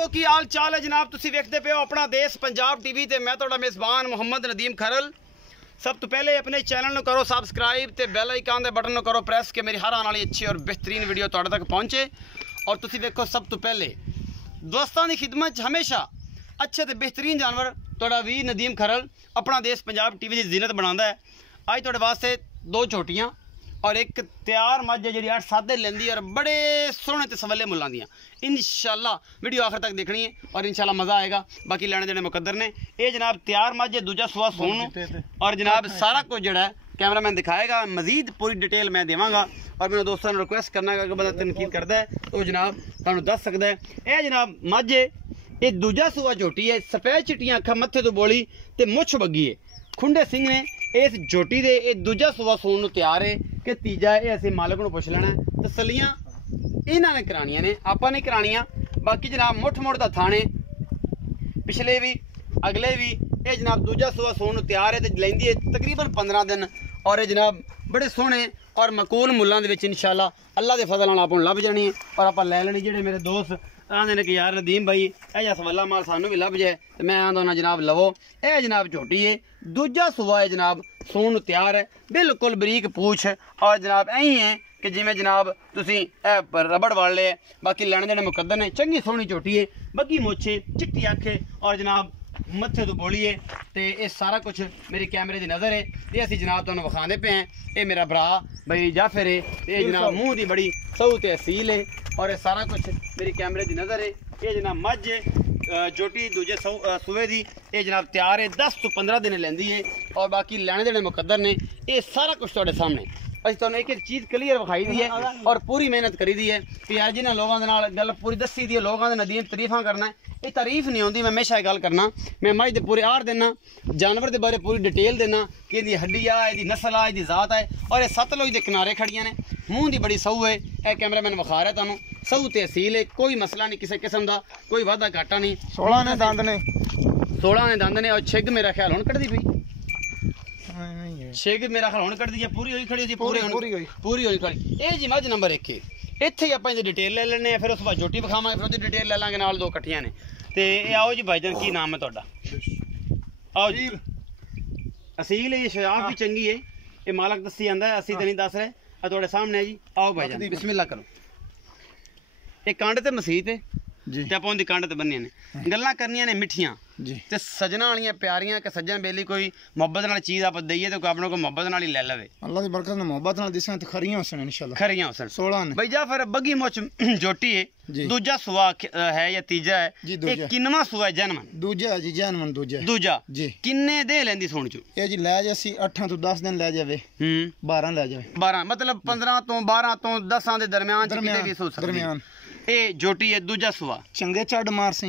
दोस्तों की हाल चाल है जनाब। तुसी वेखदे पे हो अपना देश पंजाब टीवी ते मैं तुहाडा मेज़बान मुहम्मद नदीम खरल। सब तो पहले अपने चैनल को करो सबसक्राइब ते बेल आइकन दे बटन को करो प्रेस के मेरी हर आने वाली अच्छी और बेहतरीन वीडियो तुहाडे तक पहुँचे। और तुसी देखो सब तो पहले दोस्तों की खिदमत हमेशा अच्छे ते बेहतरीन जानवर तुहाडा वीर नदीम खरल अपना देश पंजाब टीवी की जीनत बनाता है। अज तुहाडे वास्ते दो छोटियां और एक तैयार मझ है जी 8-7 दिन लेंदी और बड़े सोहने ते सवले मुल्लां दियां। इंशाल्लाह वीडियो आखिर तक देखनी है और इंशाल्लाह मज़ा आएगा। बाकी लेने देने मुकद्दर ने। ये जनाब तैयार मझ है, दूजा सुआ सोन और जनाब सारा कुछ जड़ा है कैमरामैन दिखाएगा। मजीद पूरी डिटेल मैं देवांगा और मेरे दोस्तों ने रिक्वेस्ट करना है कि बंदा तनकीद करता है तो जनाब तुहानू दस सकता है। यह जनाब मझ है, ये दूजा सुआ झोटी है, सफेद चिट्टियां अखां मत्थे तो बोली ते मुछ बग्गी है। खुंडे सिंह ने इस झोटी दे ये दूजा सुआ सून तैयार है कि तीजा ये असीं मालक नूं पुछ लेना। तसलियां इन्हां ने करानियां ने, आपां नहीं करानियां। बाकी जनाब मुठ मुड़ दा थाने पिछले भी अगले भी ये जनाब दूजा सुआ सून तैयार है ते लैंदी है तकरीबन 15 दिन। और ये जनाब बड़े सोहने और मकूल मुल्लां दे विच इंशाल्लाह अल्लाह दे फजल नाल आपां नूं लभ जानी है और आपां लै लैनी। जिहड़े मेरे दोस्त आंदे ने कि यार नदीम भाई ऐ सवाला माल सानू भी लभ जाए तो मैं आंदा ना जनाब लवो। यह जनाब झोटी है, दूजा सुआ है जनाब सून तैयार है, बिल्कुल बरीक पूछ और जनाब ऐ है कि जिमें जनाब तुसी रबड़ वाल ले। बाकी लैने देने मुकद्दर ने। चंगी सोहनी झोटी है, बग्गी मोछे, चिट्टी अख और जनाब मत्थे तो बोली है। तो ये सारा कुछ मेरी कैमरे की नज़र है। ये असी जनाब तुहानू विखाते पे हैं। ये मेरा भरा भाई जाफिर है, ये जनाब मूँह की बड़ी सऊ ते असील है और ये सारा कुछ मेरी कैमरे की नज़र है। ये जनाब मझ झोटी दूजे सूए की ये जनाब तैयार है, 10 तो 15 दिन लेंदी है और बाकी लैने देने मुकद्दर ने। ये सारा कुछ तुहाडे सामने अस तुहानू एक एक चीज़ क्लीयर विखाई दी है और पूरी मेहनत करी दी है कि यार जिन्होंने लोगों के नाल गल पूरी दसी दी है, लोगों के नदीम तरीफा करना है। ये तारीफ नहीं होती, मैं हमेशा गल करना। मैं मझ दे पूरे आर देना, जानवर के बारे पूरी डिटेल देना कि इसकी हड्डी आ, इसकी नस्ल आ, इसकी जात है। और ये सतलुज के किनारे खड़ियां ने, मूँह की बड़ी सऊ है। यह कैमरा मैन विखा रहा तुहानू, सऊ ते असील है, कोई मसला नहीं किसी किस्म का, कोई वाधा घाटा नहीं। 16 ने दंद ने, 16 ने दंद ने और छिग मेरा ख्याल हुण कढ़दी पई। छिग मेरा ख्याल हुण कढ़दी है, पूरी होई खड़ी सी, पूरी होई खड़ी। ये जी मझ नंबर 1 है। इत्थे ही आपां डिटेल ले लैने, फिर उस बाद झोटी विखावांगे, फिर उसकी डिटेल ले लांगे नाल। दो कट्ठियां ने। ते आओ जी भाईजान, की नाम है तुहाडा? आओ जी। असील है, शराब भी चंगी है, ये मालक दसी जांदा है, असी ते नहीं दस रहे। तुहाडे सामने है जी। आओ भाईजान बिस्मिल्लाह करो। ये कंड ते मसीत है जी ते आपां उहदी कंड ते बन्नियां ने। गल्लां करनियां ने मिठियां जी ते सजना वालियां प्यारियां कि सज्जन बेली कोई मुहब्बत नाल चीज़ आप दईए तो अपने को मुहब्बत नाल ही ले लवे। अल्लाह दी बरकत नाल मुहब्बत नाल दिसां ते खरियां होसन इंशाल्लाह, खरियां होसन। 16 ने भाई जाफर बग्गी मोच झोटी है, दूजा सुआ है या तीजा है? ये किन्नवा सुआ है जन्म? दूजा जी, जन्म दूजा जी। किन्ने दे लेंदी सोन चो? ये जी लै जासी 8 तो 10 दिन लै जावे, 12 लै जावे। 12 मतलब 15 तो 12 तो 10 दे दरमियान किते भी सो सकदी है। ये झोटी है दूजा सुआ, चंगे चढ़ मार सी,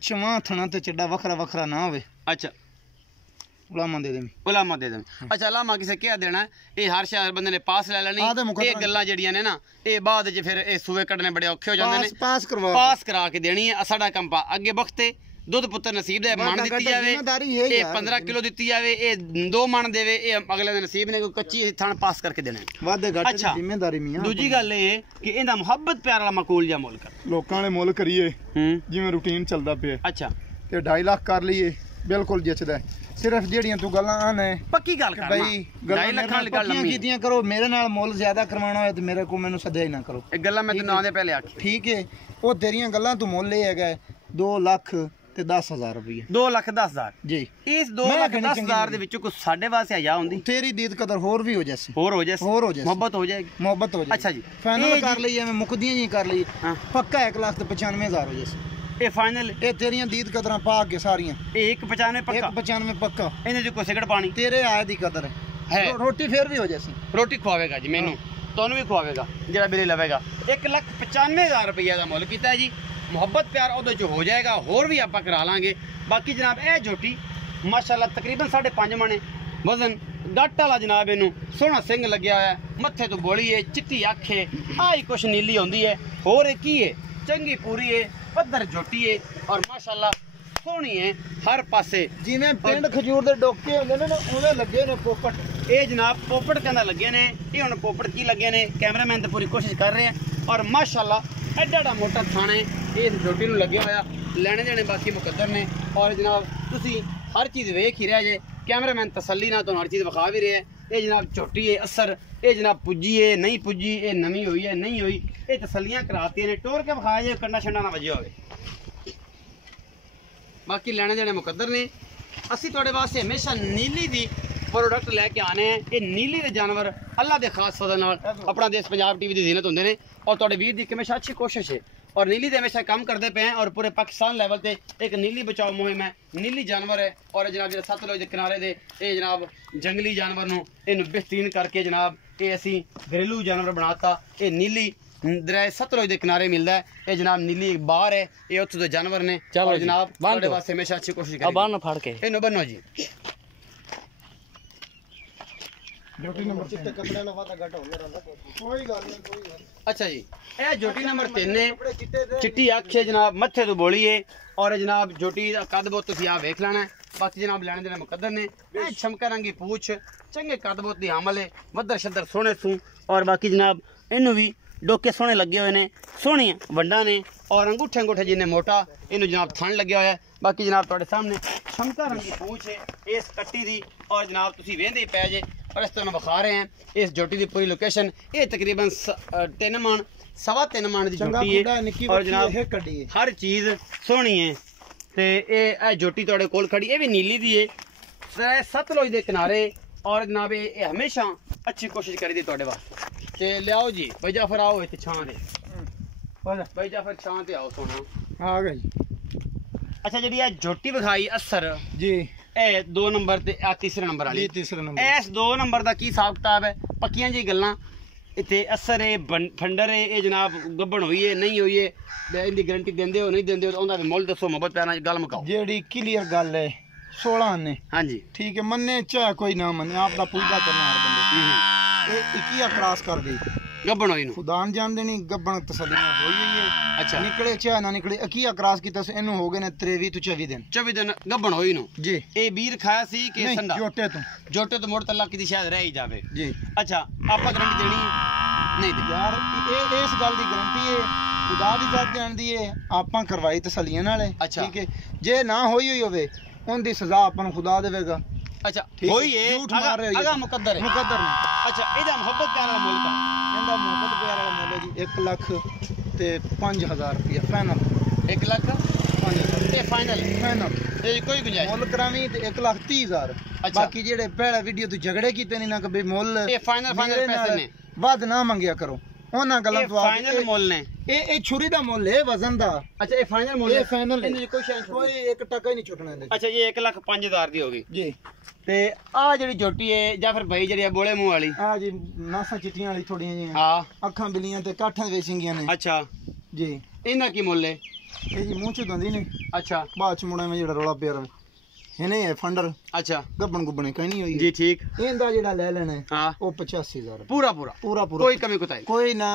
चवा थना ते चड्डा वखरा वखरा ना होवे। अच्छा, उलामा दे देवी, उलामा दे देवी। अच्छा, उलामा किसे क्या देना है? ये हर शहर बंदे ने पास ले लेनी। ये गल्लां जड़ियां ने ना, ये बाद च फिर ये सूए कड्ढने बड़े औखे हो जांदे ने। पास करा के देनी है। साडा कंपा अगे बखते दुध पुत्र नसीब दे मन दित्ती जावे, ये 15 किलो दित्ती जावे, ये 2 मन देवे, ये अगले दे नसीब ने। कोई कच्ची थण पास करके देना है। अच्छा, जिम्मेदारी मियां। दूजी गल ये कि इंदा मुहब्बत प्यार वाला मकूल जा मुल कर लोकां ने मुल करिए जिवें रूटीन चलदा पिया। अच्छा, ते 2.5 लाख कर लईए, बिल्कुल जचदा। सिर्फ जेड़ियां तू गल्लां आने पक्की गल कर भाई, 2.5 लाख वाली गल लम्मी कीतियां करो। मेरे नाल मुल ज्यादा करवाना होए ते मेरे को मैनू सद्या ही ना करो। एक गल्ला मैं तैनूं आंदे पहले आखी, ठीक है? ओ तेरियां गल्लां तू मुल ले हैगा 2 लाख ते 10,000 रुपये। 2 लाख 10,000 जी। इस 2 लाख 10,000 दे विचों कुछ साढ़े वास्ते हया हुंदी, तेरी दीद कदर होर भी हो जासी, मोहब्बत हो जाएगी, मोहब्बत हो जाएगी। अच्छा जी, फाइनल कर लईए, मैं मुकदियां जी कर लईए, पक्का 1,95,000 हो जासी। ये फाइनल, ये तेरियां दीद कदरां पा के सारियां 195 पक्का, 195 पक्का। इहदे च कोई सिगड़ पानी तेरे आए दी कदर है। रोटी फिर भी हो जासी, रोटी खवावेगा जी मैनू, तुहानू भी खवावेगा जेड़ा बिल लवेगा। 1,95,000 रुपये का मुल कीता है जी। मुहब्बत प्यार उहदे च हो जाएगा, होर भी आपां करा लांगे। बाकी जनाब यह झोटी माशाअल्लाह तकरीबन 5.5 मण वजन, गट वाला जनाब, इनू सोहना सिंह लग्या होया है, मत्थे तो बोली है, चिट्टी अख है, आई कुछ नीली होंदी है, होर की है, चंगी पूरी है, पद्धर झोटी है और माशाअल्लाह सोहनी है हर पासे। जिवें पिंड खजूर दे डोके होंदे ने उवें लगे ने पोपट। ये जनाब पोपट कहंदा लगे ने, ये हुण पोपट की लगे ने। कैमरामैन तो पूरी कोशिश कर रहे हैं और माशाअल्लाह एडा मोटा थाना है इस झोटी नूं लगे होया लैने देने बाकी मुकद्दर ने और जनाब तुसी हर चीज़ वेख ही रहे जे कैमरामैन तसल्ली ना तो हर चीज़ विखा भी रहे हैं ये जनाब झोटी है असर ये जनाब पुजी है नहीं पुजी ये नवी हुई है नहीं हुई ये तसल्लियाँ कराती ने टोर के विखाया जे कंडा छंडा ना वजे होवे बाकी लैने देने मुकद्दर ने असी तुहाडे वास्ते हमेशा नीली दी प्रोडक्ट लैके आने हैं ये नीली दे जानवर अल्लाह दे खास फजल नाल अपना देश पंजाब टीवी दी जीनत हुंदे ने और तुहाडे वीर दी हमेशा अच्छी कोशिश है और नीली दे हमेशा काम करते पे हैं और पूरे पाकिस्तान लेवल पे एक नीली बचाओ मुहिम है नीली जानवर है और जनाब जो सतलुज के किनारे दे ये जनाब जंगली जानवर नूं इहनूं बेहतरीन करके जनाब ये असी घरेलू जानवर बनाता ये नीली दरिया सतलुज के किनारे मिलता है ये जनाब नीली एक बार है ये उत्थों दे जानवर ने और जनाब तुहाडे वास्ते हमेशा अच्छी कोशिश करें बाहर ना फाड़ के इहनूं बन्नो जी जोटी नंबर चिट्टे कपड़े ला वादा घट होंदा रहंदा कोई गल नहीं अच्छा जी ए जोटी नंबर 3 है चिट्टी अख है जनाब मथे तो बोली है और जनाब जोटी दा कद बहुत तुसी आ वेख लेना है बाकी जनाब लैने देने मुकद्दर ने ए छमका रंगी पूछ चंगे कद बहुत दी हमल है वदर शदर सोने सू और बाकी जनाब इनू भी डोके सोने लगे हुए ने सोहनी वंडा ने और अंगूठे अंगूठे जिन्ने मोटा इनू जनाब थन लगे हुआ है बाकी जनाब तुहाडे सामने छमका रंगी पूछ है इस कट्टी दी और जनाब तुसी वेंदे पै जे और इस तरह बखा रहे हैं इस जोटी की पूरी लोकेशन ये तकरीबन 3 मन 3.25 मन की जोटी है और जनाब हर चीज़ सोहनी है तो ये जोटी तुहाडे कोल खड़ी ये भी नीली दी है सतलुज के किनारे और जनाब ये हमेशा अच्छी कोशिश करी दी तुहाडे वास्ते ते लियाओ जी भाई जाफर आओ इत्थे छां दे भाई जाफर छां ते आओ सोना आ गई अच्छा जी ये जोटी विखाई असर जी ए 2 नंबर ते आ तीसरे नंबर वाली तीसरे नंबर इस 2 नंबर दा की हिसाब किताब है पक्कियां जी गल्लां इत्थे असर है फंडर है ये जनाब गब्बन हुई है नहीं हुई है इनकी गारंटी देंदे हो नहीं देंदे हो उनका भी मुल दसो मोहब्बत प्यार गल मुकाओ जेड़ी क्लियर गल है 16 ने हाँ जी ठीक है मन्ने चाहे कोई ना मन्ने आप दा पूरा करना हर बंदे ये 21 क्रॉस कर दी गब्बन हुई खुदा न जान देनी गब्बन तसल्ली होई है अच्छा निकले चाहे ना निकले 21 क्रॉस की तस इनु हो गए ने 23 तो 24 दिन गब्बन हुई नु जी ए बीर खाया सी के संडा जोटे तो मोड़ तल्ला की शायद रह ही जावे जी अच्छा आपा गारंटी देनी नहीं दी यार ये इस गल दी गारंटी है खुदा दी जात जान दी है आपा करवाई तसल्लियां नाल अच्छा ठीक है जे ना होई हुई होवे उन दी सजा आपन खुदा देवेगा अच्छा होई है अगा मुकद्दर है अच्छा एदा मोहब्बत प्यार वाला मुल्क इंदा मोहब्बत प्यार वाला मुल्क जी 1 लाख ते 5000 रुपया फाइनल 1 लाख 5000 ये फाइनल ते कोई गुंजाइश मुल करावी ते 1,30,000 बाकी जेड़े पहले वीडियो तो झगड़े कीते नहीं ना कि मुल ये फाइनल पैसे ने वध ना मंगया करो ਉਹਨਾਂ ਗੱਲਾਂ ਤੋਂ फाइनल ਮੁੱਲ ਨੇ ਇਹ ਛੁਰੀ ਦਾ ਮੁੱਲ ਹੈ ਵਜ਼ਨ ਦਾ अच्छा ये फाइनल मुੱਲ ਇਹ ਫਾਈਨਲ ਇਹਦੇ ਕੋਈ 1 ਟਕਾ ਹੀ ਨਹੀਂ ਛੁੱਟਣਾ ਇਹਦੇ अच्छा ये 1,05,000 ਦੀ ਹੋ ਗਈ ਜੀ ਤੇ ਆ ਜਿਹੜੀ ਜੋਟੀ ਹੈ ਜਾਂ ਫਿਰ ਭਾਈ ਜਿਹੜੀ ਬੋਲੇ ਮੂੰਹ ਵਾਲੀ ਆ ਜੀ ਨਾਸਾਂ ਚਿੱਟੀਆਂ ਵਾਲੀ ਥੋੜੀਆਂ ਜੀਆਂ ਹਾਂ ਅੱਖਾਂ ਬਿਲੀਆਂ ਤੇ ਕਾਠਾਂ ਵੇਚੀਆਂ ਨੇ ਅੱਛਾ ਜੀ ਇਹਨਾਂ ਕੀ ਮੁੱਲ ਹੈ ਇਹ ਜੀ ਮੂੰਹ ਚ ਦੰਦੀ ਨੇ अच्छा ਬਾਅਦ ਚ ਮੁੰਡਾ ਮੈਂ ਜਿਹੜਾ ਰੌਲਾ ਪਿਆ ਰਹਾ ਇਹਨੇ ਹੈ ਫੰਡਰ अच्छा ਗੱਬਣ ਗੁੱਬਣੇ ਕਹਿਣੀ ਹੋਈ जी ठीक ਇਹਦਾ ਜਿਹੜਾ ਲੈ ਲੈਣਾ हाँ ਉਹ 85,000 पूरा ਕੋਈ कमी कोताही ਕੋਈ ਨਾ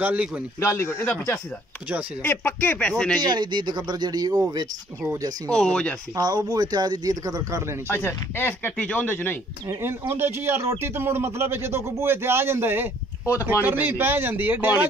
ਗੱਲ ਹੀ ਕੋਈ ਨਹੀਂ ਗੱਲ ਹੀ ਕੋਈ ਇਹਦਾ 85,000 85,000 ਇਹ ਪੱਕੇ ਪੈਸੇ ਨੇ ਰੋਟੀ ਜੀ ਵਾਲੀ ਦੀਦ ਕਦਰ ਜਿਹੜੀ ਉਹ ਵਿੱਚ ਹੋ ਜੈਸੀ ਉਹ ਹੋ ਜੈਸੀ ਹਾਂ ਉਹ ਬੂਏ ਤੇ ਆਦੀ ਦੀਦ ਕਦਰ ਕਰ ਲੈਣੀ ਅੱਛਾ ਇਸ ਕੱਟੀ ਚ ਉਹਦੇ ਚ ਨਹੀਂ ਉਹਦੇ ਚ ਯਾਰ ਰੋਟੀ ਤੇ ਮੁੜ ਮਤਲਬ ਹੈ ਜਦੋਂ ਕੋ ਬੂਏ ਤੇ ਆ ਜਾਂਦਾ ਏ ਉਹ ਤਾਂ ਖਾਣੀ ਕਰਨੀ ਪੈ ਜਾਂਦੀ ਏ ਡੇਰਾ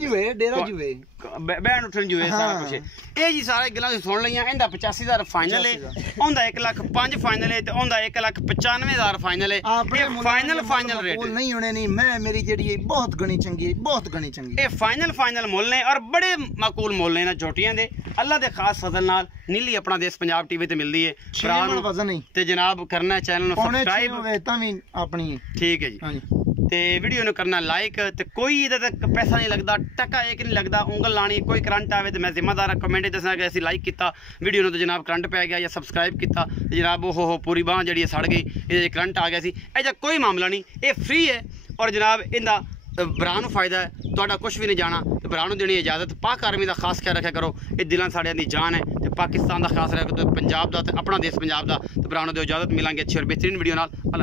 ਜੂਏ ਬੈਣ ਉੱਠਣ ਜੂਏ ਸਾਰਾ ਕੁਝ ਇਹ ਜੀ ਸਾਰੇ ਗੱਲਾਂ ਸੁਣ ਲਈਆਂ ਇਹਦਾ 85,000 ਫਾਈਨਲ ਹੈ ਉਹਦਾ 1,05,000 ਫਾਈਨਲ ਹੈ ਤੇ ਉਹਦਾ 1,95,000 ਫਾਈਨਲ ਹੈ ਇਹ ਫਾਈਨਲ ਰੇਟ ਨਹੀਂ ਹੋਣੇ ਨਹੀਂ ਮੈਂ ਮੇਰੀ ਜਿਹੜੀ ਬਹੁਤ ਗਣੀ ਚੰਗੀ ਇਹ ਫਾਈਨਲ ਮੁੱਲ ਨੇ ਔਰ ਬੜੇ ਮਾਕੂਲ ਮੁੱਲ ਨੇ ਇਹਨਾਂ ਝੋਟੀਆਂ ਦੇ ਅੱਲਾ ਦੇ ਖਾਸ ਫਜ਼ਲ ਨਾਲ ਨੀਲੀ ਆਪਣਾ ਦੇਸ਼ ਪੰਜਾਬ ਟੀਵੀ ਤੇ ਮਿਲਦੀ ਹੈ ਭਰਾ ਨੂੰ ਵਜ਼ਨ ਨਹੀਂ ਤੇ ਜਨਾਬ ਕਰਨਾ ਚੈਨਲ ਨੂੰ ਸਬਸਕ੍ਰਾਈਬ ਹੋਵੇ ਤਾਂ ਵੀ ਆਪਣੀ ਠੀਕ ਹੈ ਜੀ ਹਾਂਜੀ ਤੇ ਵੀਡੀਓ ਨੂੰ ਕਰਨਾ ਲਾਈਕ ਤੇ ਕੋਈ ਇਹਦਾ ਤੱਕ ਪੈਸਾ ਨਹੀਂ ਲੱਗਦਾ ਟਕਾ ਇੱਕ ਨਹੀਂ ਲੱਗਦਾ ਉਂਗਲ ਲਾਣੀ ਕੋਈ ਕਰੰਟ ਆਵੇ ਤੇ ਮੈਂ ਜ਼ਿੰਮੇਦਾਰ ਹਾਂ ਕਮੈਂਟ ਦੱਸਣਾ ਕਿ ਅਸੀਂ ਲਾਈਕ ਕੀਤਾ ਵੀਡੀਓ ਨੂੰ ਤੇ ਜਨਾਬ ਕਰੰਟ ਪੈ ਗਿਆ ਜਾਂ ਸਬਸਕ੍ਰਾਈਬ ਕੀਤਾ ਤੇ ਜਨਾਬ ਉਹ ਪੂਰੀ ਬਾਹ ਜਿਹੜੀ ਸੜ ਗਈ ਇਹਦੇ ਕਰੰਟ ਆ ਗਿਆ ਸੀ ਇਹ ਜਾਂ ਕੋਈ ਮਾਮਲਾ ਨਹੀਂ ਇਹ ਫ੍ਰੀ ਹੈ ਔਰ ਜਨਾਬ ਇਹਦਾ ਭਰਾ ਨੂੰ ਫਾਇਦਾ ਹੈ ਤੁਹਾਡਾ ਕੁਝ ਵੀ ਨਹੀਂ ਜਾਣਾ ਤੇ ਭਰਾ ਨੂੰ ਦੇਣੀ ਇਜਾਜ਼ਤ ਪਾਕ ਆਰਮੀ ਦਾ ਖਾਸ ਖਿਆਲ ਰੱਖਿਆ ਕਰੋ ਇਹ ਦਿਲਾਂ ਸਾਡਿਆਂ ਦੀ ਜਾਨ ਹੈ ਤੇ ਪਾਕਿਸਤਾਨ ਦਾ ਖਾਸ ਰੱਖਿਆ ਕਰੋ ਪੰਜਾਬ ਦਾ ਤੇ ਆਪਣਾ ਦੇਸ਼ ਪੰਜਾਬ ਦਾ ਤੇ ਭਰਾ ਨੂੰ ਦਿਓ ਇਜਾਜ਼ਤ ਮਿਲਾਂਗੇ ਅੱਛੀ ਔਰ ਬਿਹਤਰੀਨ ਵੀਡੀਓ ਨਾਲ ਅੱਲਾ